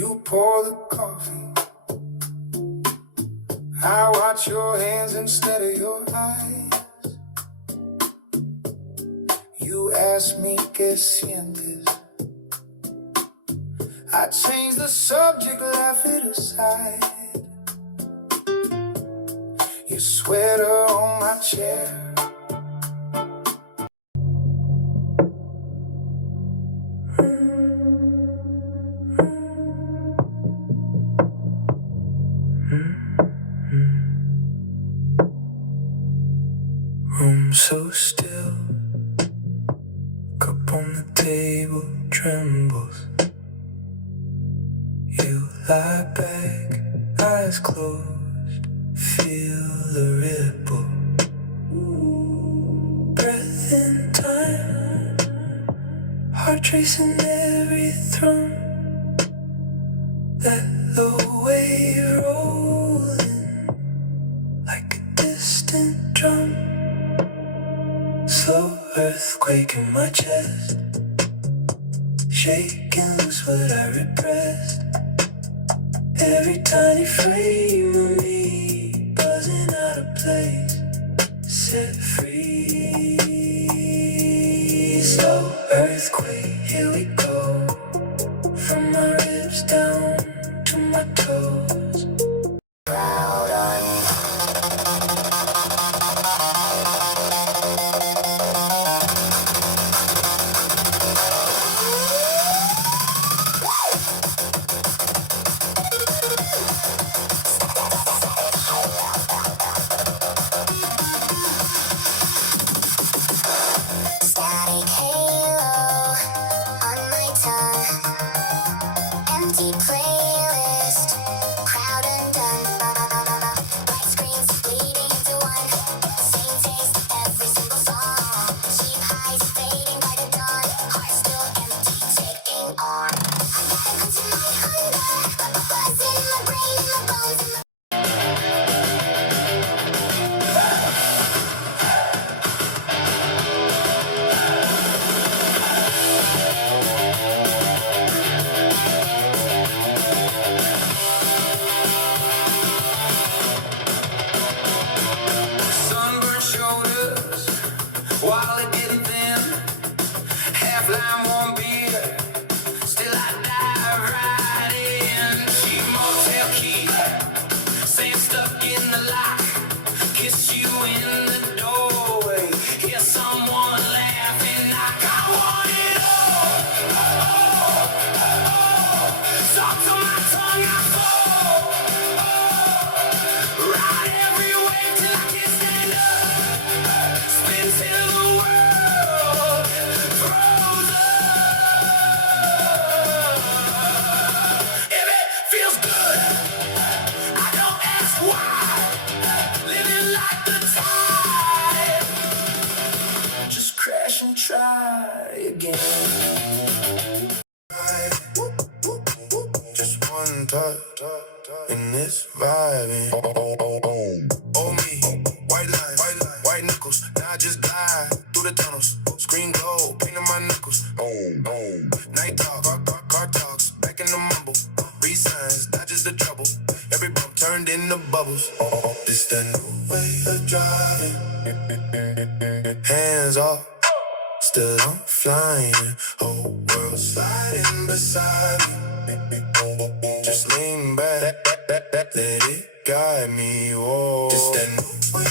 You pour the coffee. I watch your hands instead of your eyes. You ask me qué sientes. I change the subject, laugh it aside. Your sweater on my chair. Room so still, cup on the table trembles. You lie back, eyes closed, feel the ripple. Breath in time, heart racing every thrum. That low wave rolling like a distant drum. Slow earthquake in my chest, shaking loose what I repressed. Every tiny frame of me buzzing out of place, set free. Slow earthquake, here we go. From my ribs down to my toes. Proud on you. Static halo on my tongue. Empty playlist, crowd undone. Bright screens bleeding into one. Same taste, every single song. Cheap highs fading by the dawn. Heart still empty, ticking on. I'm getting into my hunger. Buzz in my brain, in my bones, in my sunburned shoulders, wallet getting thin. Half lime, warm beer, still I dive right in. Cheap motel key, same stuck in the lock. Kiss you in the doorway, hear someone laughing like I want it all. Talk to my tongue, I fall. Ride every wave till I can't stand up. Spin till the world froze up. If it feels good, I don't ask why. Living like the tide. Just crash and try again. Just one touch in this vibe. Oh me, white line, white knuckles. Now I just glide through the tunnels. Screen gold, painting my knuckles. Night talk, car talks, back in the mumble. Read signs, dodges the trouble. Every bump turned into bubbles. This the new way of driving. Hands off, still I'm flying. Whole world sliding beside me. Just lean back, let it guide me. Whoa. It's that new way